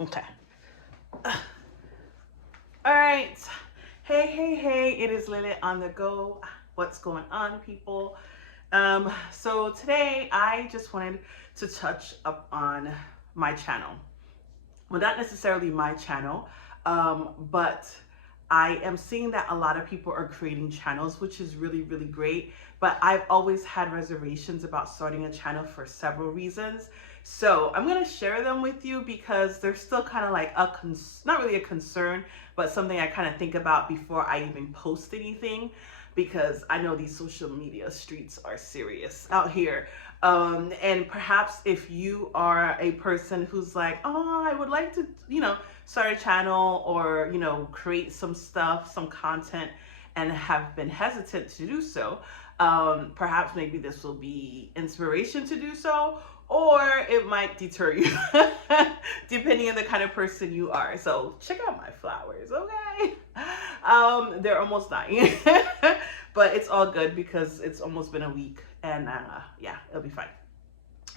Okay. All right. Hey. It is Lily on the go. What's going on, people? So today I just wanted to touch up on my channel. Well, not necessarily my channel, but I am seeing that a lot of people are creating channels, which is really, really great. But I've always had reservations about starting a channel for several reasons. So I'm going to share them with you because they're still kind of like not really a concern, but something I kind of think about before I even post anything, because I know these social media streets are serious out here. And perhaps if you are a person who's like, oh, I would like to, start a channel or, create some stuff, some content, and have been hesitant to do so, perhaps maybe this will be inspiration to do so, or it might deter you, depending on the kind of person you are. So check out my flowers, okay? They're almost dying, but it's all good because it's almost been a week, and yeah, it'll be fine.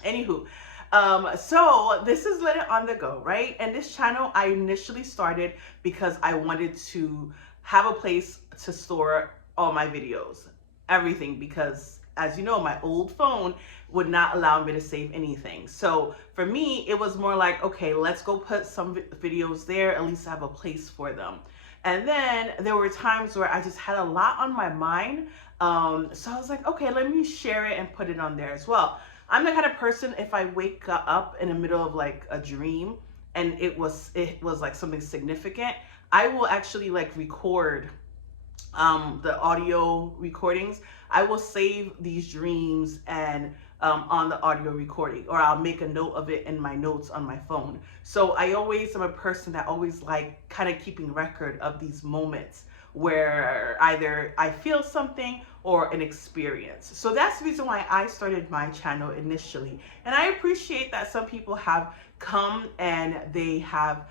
Anywho, so this is Lit on the Go, right? And this channel I initially started because I wanted to have a place to store all my videos, everything, because as you know, my old phone would not allow me to save anything. So for me, it was more like, okay, let's go put some videos there, at least I have a place for them. And then there were times where I just had a lot on my mind. So I was like, okay, let me share it and put it on there as well. I'm the kind of person, if I wake up in the middle of like a dream and it was like something significant, I will actually like record the audio recordings. I will save these dreams and on the audio recording, or I'll make a note of it in my notes on my phone. So I always am a person that always like kind of keeping record of these moments where either I feel something or an experience. So that's the reason why I started my channel initially. And I appreciate that some people have come and they have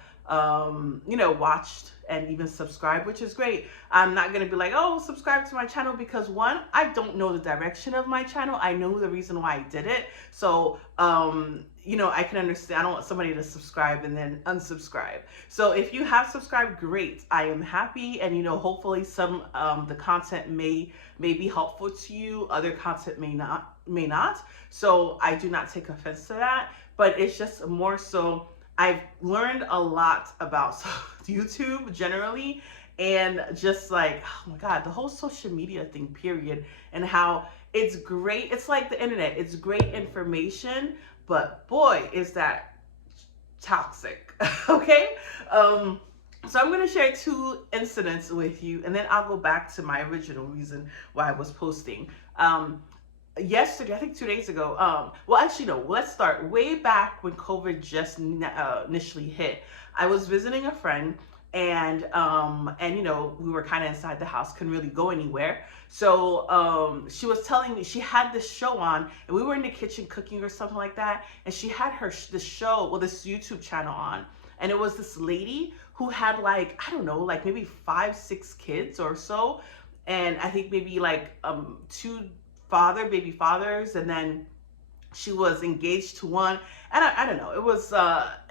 watched and even subscribed, which is great. I'm not going to be like, oh, subscribe to my channel, because one, I don't know the direction of my channel. I know the reason why I did it. So, I can understand. I don't want somebody to subscribe and then unsubscribe. So if you have subscribed, great. I am happy. And, hopefully some, the content may be helpful to you. Other content may not. So I do not take offense to that, but it's just more so I've learned a lot about YouTube generally, and just like, oh my God, the whole social media thing, period, and how it's great. It's like the internet. It's great information, but boy, is that toxic. Okay? So I'm going to share two incidents with you, and then I'll go back to my original reason why I was posting. Yesterday, I think 2 days ago, well, actually, no, let's start way back when COVID just initially hit. I was visiting a friend, and we were kind of inside the house, couldn't really go anywhere. So she was telling me she had this show on, and we were in the kitchen cooking or something like that, and she had this YouTube channel on, and it was this lady who had like, I don't know, like maybe 5, 6 kids or so, and I think maybe like two baby fathers, and then she was engaged to one, and I don't know, it was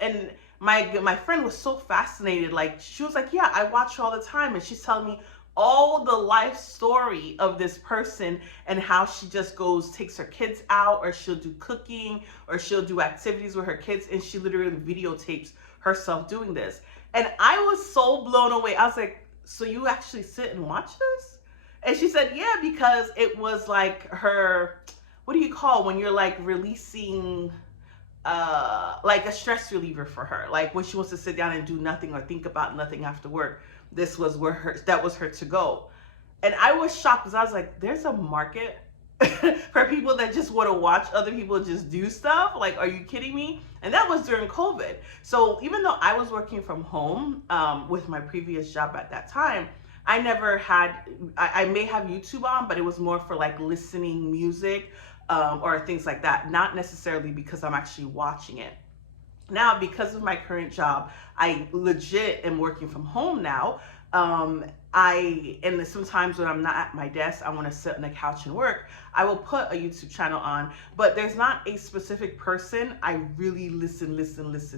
and my friend was so fascinated, like she was like, yeah, I watch her all the time, and she's telling me all the life story of this person and how she just takes her kids out, or she'll do cooking, or she'll do activities with her kids, and she literally videotapes herself doing this. And I was so blown away. I was like, so you actually sit and watch this? And she said, yeah, because it was like her, what do you call when you're like releasing, like a stress reliever for her. Like when she wants to sit down and do nothing or think about nothing after work, that was her to go. And I was shocked because I was like, there's a market for people that just want to watch other people just do stuff. Like, are you kidding me? And that was during COVID. So even though I was working from home with my previous job at that time, I never had, I may have YouTube on, but it was more for like listening music or things like that. Not necessarily because I'm actually watching it. Now, because of my current job, I legit am working from home now. And sometimes when I'm not at my desk, I want to sit on the couch and work. I will put a YouTube channel on, but there's not a specific person I really listen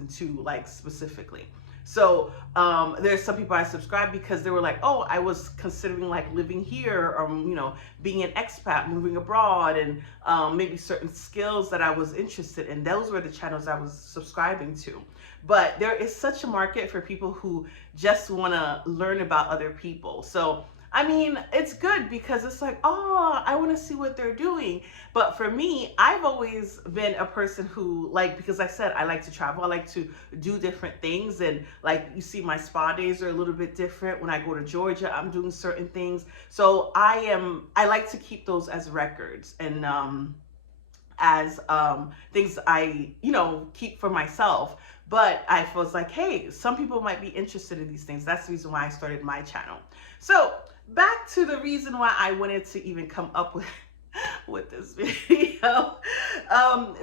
to, like, specifically. So there's some people I subscribe because they were like, oh, I was considering like living here, or being an expat, moving abroad, and maybe certain skills that I was interested in. Those were the channels I was subscribing to. But there is such a market for people who just want to learn about other people. So I mean, it's good because it's like, oh, I want to see what they're doing. But for me, I've always been a person who, like, because I said I like to travel, I like to do different things. And like, you see, my spa days are a little bit different. When I go to Georgia, I'm doing certain things. So I like to keep those as records, and as things I, keep for myself. But I was like, hey, some people might be interested in these things. That's the reason why I started my channel. So back to the reason why I wanted to even come up with this video.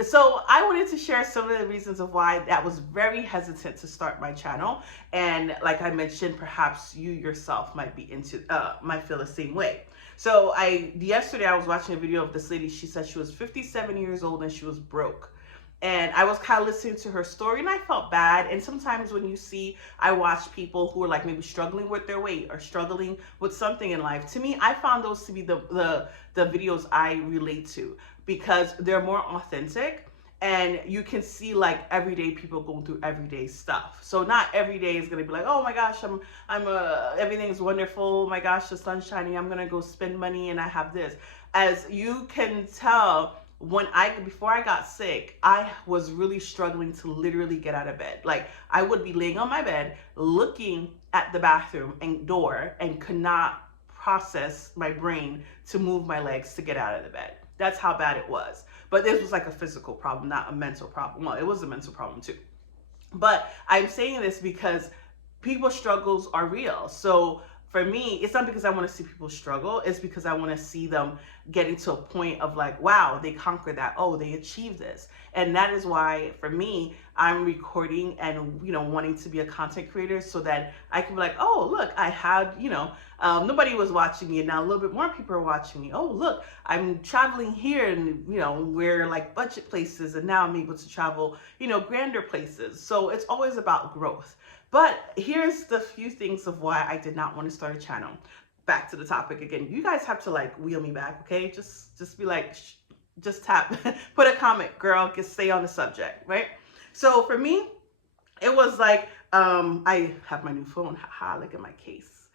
So I wanted to share some of the reasons of why that was very hesitant to start my channel. And like I mentioned, perhaps you yourself might feel the same way. So yesterday I was watching a video of this lady. She said she was 57 years old and she was broke. And I was kind of listening to her story, and I felt bad. And sometimes when I watch people who are like maybe struggling with their weight or struggling with something in life. To me, I found those to be the videos I relate to, because they're more authentic, and you can see like everyday people going through everyday stuff. So not every day is gonna be like, oh my gosh, everything's wonderful. Oh my gosh, the sun's shining. I'm gonna go spend money and I have this. As you can tell, before I got sick, I was really struggling to literally get out of bed. Like, I would be laying on my bed, looking at the bathroom and door, and could not process my brain to move my legs to get out of the bed. That's how bad it was. But this was like a physical problem, not a mental problem. Well, it was a mental problem too. But I'm saying this because people's struggles are real. So for me, it's not because I want to see people struggle. It's because I want to see them getting to a point of like, wow, they conquered that. Oh, they achieved this. And that is why, for me, I'm recording and, wanting to be a content creator, so that I can be like, oh, look, I had, nobody was watching me, and now a little bit more people are watching me. Oh, look, I'm traveling here, and, we're like budget places, and now I'm able to travel, grander places. So it's always about growth. But here's the few things of why I did not want to start a channel. Back to the topic again. You guys have to like wheel me back, okay? Just be like, just tap, put a comment, girl, just stay on the subject, right? So for me, it was like, I have my new phone, haha, look at my case.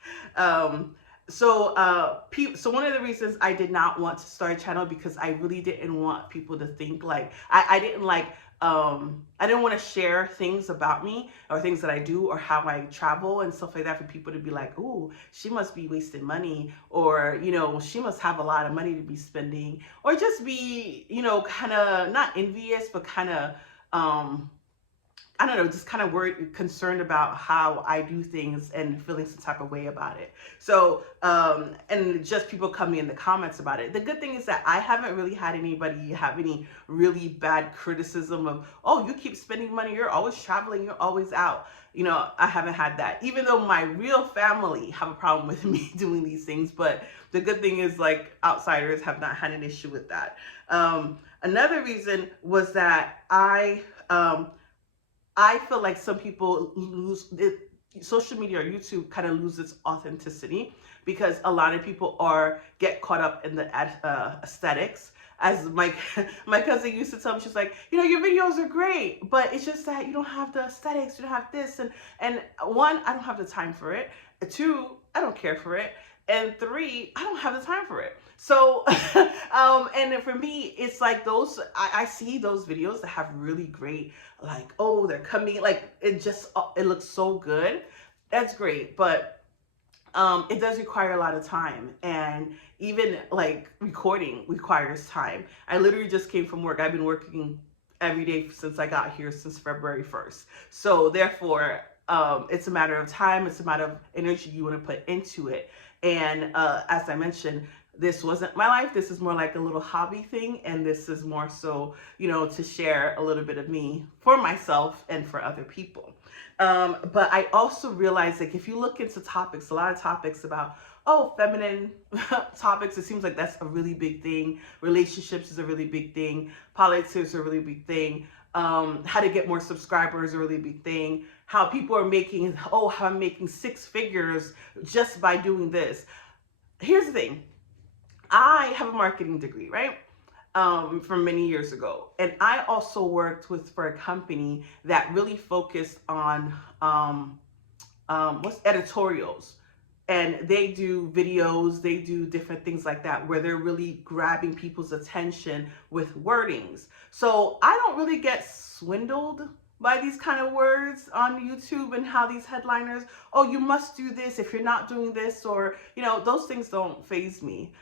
So one of the reasons I did not want to start a channel, because I really didn't want people to think like, I didn't want to share things about me, or things that I do, or how I travel and stuff like that, for people to be like, ooh, she must be wasting money, or, she must have a lot of money to be spending, or just be, kind of not envious, but kind of, I don't know, just kind of worried, concerned about how I do things and feeling some type of way about it. So, and just people coming in the comments about it. The good thing is that I haven't really had anybody have any really bad criticism of, oh, you keep spending money, you're always traveling, you're always out. I haven't had that, even though my real family have a problem with me doing these things. But the good thing is, like, outsiders have not had an issue with that. Another reason was that I feel like some people lose it. Social media or YouTube kind of loses authenticity, because a lot of people get caught up in the aesthetics. As my cousin used to tell me, she's like, your videos are great, but it's just that you don't have the aesthetics, you don't have this, and one, I don't have the time for it. Two, I don't care for it. And three, I don't have the time for it. So, and then for me, it's like I see those videos that have really great, like, oh, they're coming, like, it looks so good. That's great. But it does require a lot of time, and even like recording requires time. I literally just came from work. I've been working every day since I got here, since February 1st. So therefore, it's a matter of time. It's a matter of energy you want to put into it. And as I mentioned, this wasn't my life. This is more like a little hobby thing. And this is more so, to share a little bit of me for myself and for other people. But I also realized, like, if you look into topics, a lot of topics about, feminine topics, it seems like that's a really big thing. Relationships is a really big thing. Politics is a really big thing. How to get more subscribers is a really big thing. How people are making, how I'm making 6 figures just by doing this. Here's the thing. I have a marketing degree, right? From many years ago. And I also worked for a company that really focused on editorials. And they do videos, they do different things like that, where they're really grabbing people's attention with wordings. So I don't really get swindled by these kind of words on YouTube and how these headliners, you must do this if you're not doing this, or, those things don't faze me,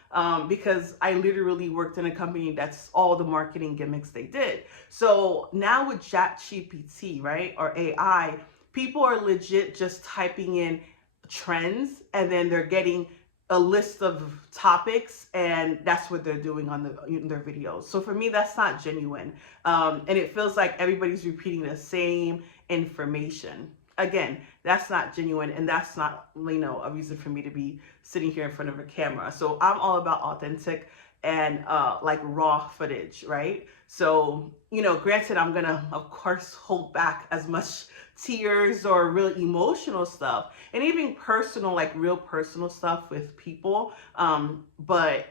because I literally worked in a company that's all the marketing gimmicks they did. So now with ChatGPT, right, or AI, people are legit just typing in trends, and then they're getting a list of topics, and that's what they're doing on their videos. So for me, that's not genuine. And it feels like everybody's repeating the same information. Again, that's not genuine, and that's not, a reason for me to be sitting here in front of a camera. So I'm all about authentic and like raw footage, right? So, granted, I'm gonna, of course, hold back as much tears or real emotional stuff, and even personal, like real personal stuff with people. But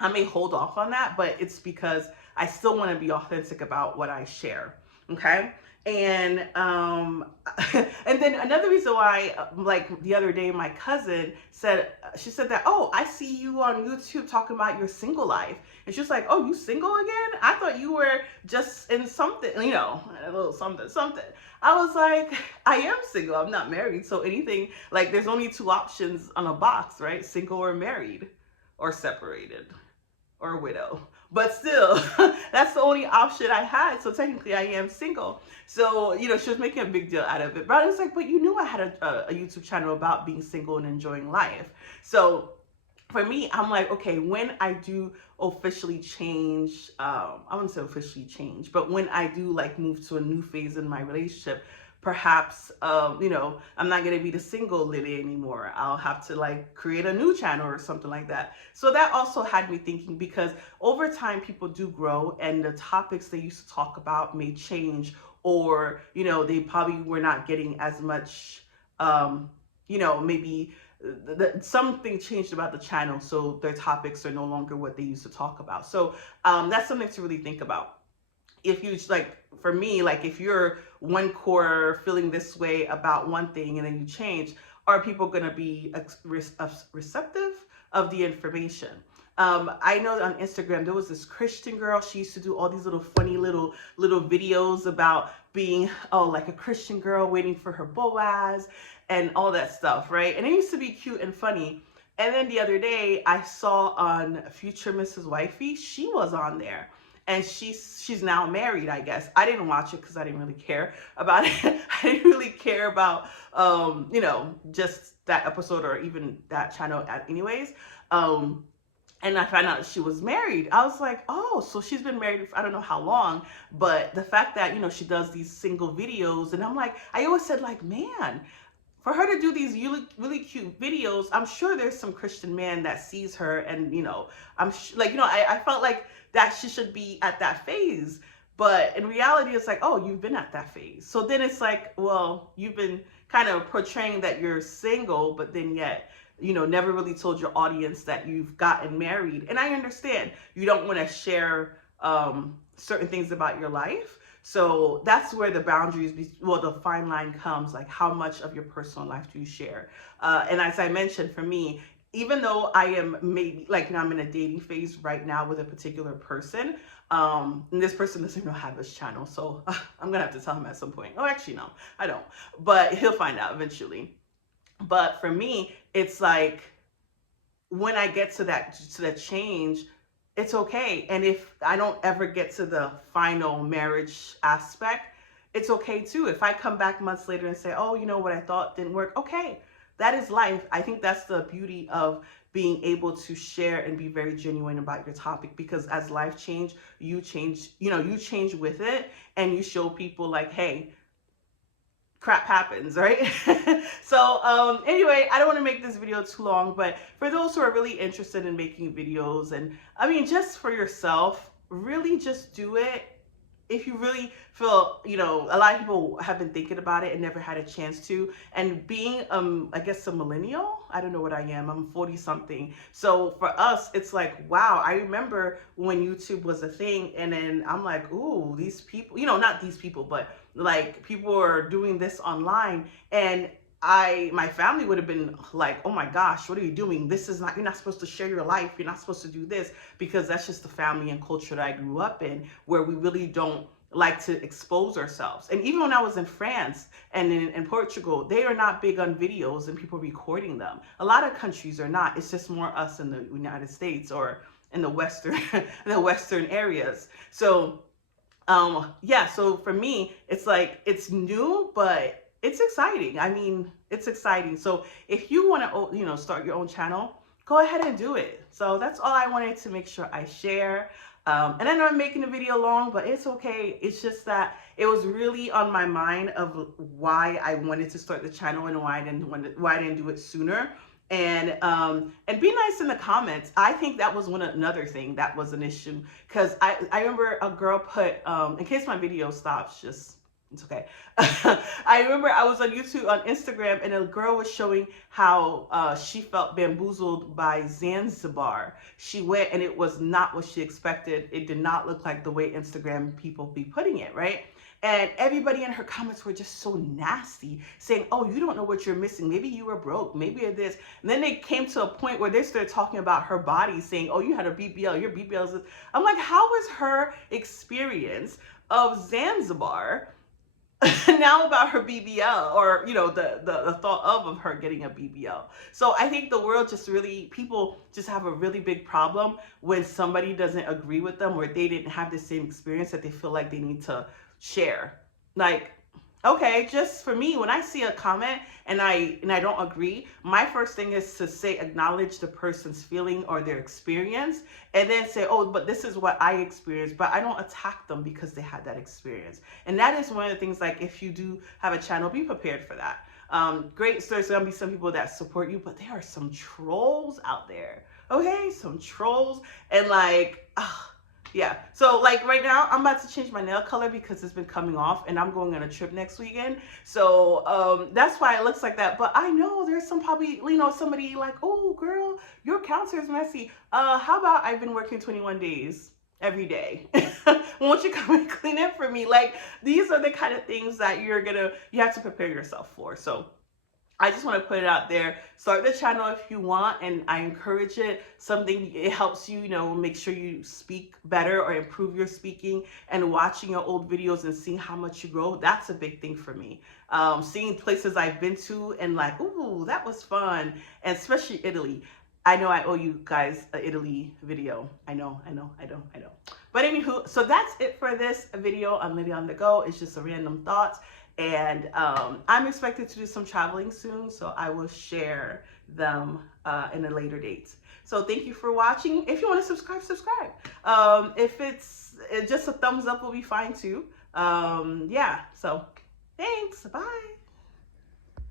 I may hold off on that, but it's because I still want to be authentic about what I share. Okay. And and then another reason why, like the other day, my cousin said, she said that, I see you on YouTube talking about your single life. And she was like, you single again? I thought you were just in something, a little something. I was like, I am single. I'm not married. So anything, like, there's only 2 options on a box, right? Single or married, or separated, or widow. But still, that's the only option I had. So technically I am single. So, she was making a big deal out of it. But I was like, but you knew I had a YouTube channel about being single and enjoying life. So for me, I'm like, okay, when I do officially change, I wouldn't say officially change, but when I do like move to a new phase in my relationship, perhaps, I'm not going to be the single Lily anymore. I'll have to like create a new channel or something like that. So that also had me thinking, because over time people do grow, and the topics they used to talk about may change, or, they probably were not getting as much, maybe something changed about the channel. So their topics are no longer what they used to talk about. So that's something to really think about. If you, like, for me, like, if you're one core feeling this way about one thing and then you change, are people going to be receptive of the information? I know on Instagram, there was this Christian girl. She used to do all these little funny little videos about being, like a Christian girl waiting for her Boaz and all that stuff, right? And it used to be cute and funny. And then the other day I saw on Future Mrs. Wifey, she was on there. And she's now married, I guess. I didn't watch it because I didn't really care about it. I didn't really care about, just that episode or even that channel anyways. And I found out she was married. I was like, so she's been married for I don't know how long. But the fact that, she does these single videos, and I'm like, I always said, like, man, for her to do these really, really cute videos, I'm sure there's some Christian man that sees her, and, I felt like that she should be at that phase. But in reality, it's like, you've been at that phase. So then it's like, well, you've been kind of portraying that you're single, but then yet, never really told your audience that you've gotten married. And I understand you don't want to share certain things about your life. So that's where the boundaries, the fine line comes, like how much of your personal life do you share? And as I mentioned, for me, even though I am maybe like, I'm in a dating phase right now with a particular person, and this person doesn't even have his channel. So I'm going to have to tell him at some point. Actually, no, I don't. But he'll find out eventually. But for me, it's like, when I get to that change, it's okay. And if I don't ever get to the final marriage aspect, it's okay too. If I come back months later and say, what I thought didn't work, okay. that is life. I think that's the beauty of being able to share and be very genuine about your topic, because as life change, you change, you change with it, and you show people like, hey, crap happens, right? So anyway, I don't want to make this video too long, but for those who are really interested in making videos, and I mean, just for yourself, really just do it. If you really feel, a lot of people have been thinking about it and never had a chance to. And being, I guess, a millennial, I don't know what I am. I'm 40 something. So for us, it's like, wow, I remember when YouTube was a thing. And then I'm like, ooh, these people, not these people, but like people are doing this online. And my family would have been like, oh my gosh, what are you doing? This is not, you're not supposed to share your life. You're not supposed to do this, because that's just the family and culture that I grew up in, where we really don't like to expose ourselves. And even when I was in France and in Portugal, they are not big on videos and people recording them. A lot of countries are not. It's just more us in the United States or in the Western areas. So yeah, so for me, it's like, it's new, but it's exciting. I mean, it's exciting. So if you want to, start your own channel, go ahead and do it. So that's all I wanted to make sure I share. And I know I'm making the video long, but it's okay. It's just that it was really on my mind of why I wanted to start the channel and why I didn't do it sooner. And be nice in the comments. I think that was another thing that was an issue, because I remember a girl put, in case my video stops, just, it's okay. I remember I was on YouTube, on Instagram, and a girl was showing how she felt bamboozled by Zanzibar. She went and it was not what she expected. It did not look like the way Instagram people be putting it, right? And everybody in her comments were just so nasty, saying, oh, you don't know what you're missing. Maybe you were broke. Maybe you're this. And then they came to a point where they started talking about her body, saying, oh, you had a BBL. Your BBL is this. I'm like, how was her experience of Zanzibar now about her BBL, or the thought of her getting a BBL? So I think the world just really, people just have a really big problem when somebody doesn't agree with them, or they didn't have the same experience, that they feel like they need to share. Like, okay, just for me, when I see a comment and I don't agree, my first thing is to say, acknowledge the person's feeling or their experience, and then say, oh, but this is what I experienced. But I don't attack them because they had that experience. And that is one of the things, like, if you do have a channel, be prepared for that. Great, there's gonna be some people that support you, but there are some trolls out there. Okay, some trolls, and like, yeah, so like right now, I'm about to change my nail color because it's been coming off, and I'm going on a trip next weekend. So that's why it looks like that. But I know there's some probably, somebody like, oh girl, your counter is messy. How about I've been working 21 days every day? Won't you come and clean it for me? Like, these are the kind of things that you have to prepare yourself for. So I just want to put it out there. Start the channel if you want, and I encourage it. It helps you, make sure you speak better or improve your speaking, and watching your old videos and seeing how much you grow. That's a big thing for me. Seeing places I've been to and like, ooh, that was fun. And especially Italy. I know I owe you guys an Italy video. I know. But anywho, so that's it for this video on Lily on the Go. It's just a random thought. And I'm expected to do some traveling soon, so I will share them in a later date. So thank you for watching. If you want to subscribe. If it's just a thumbs up will be fine too. Yeah, so thanks. Bye.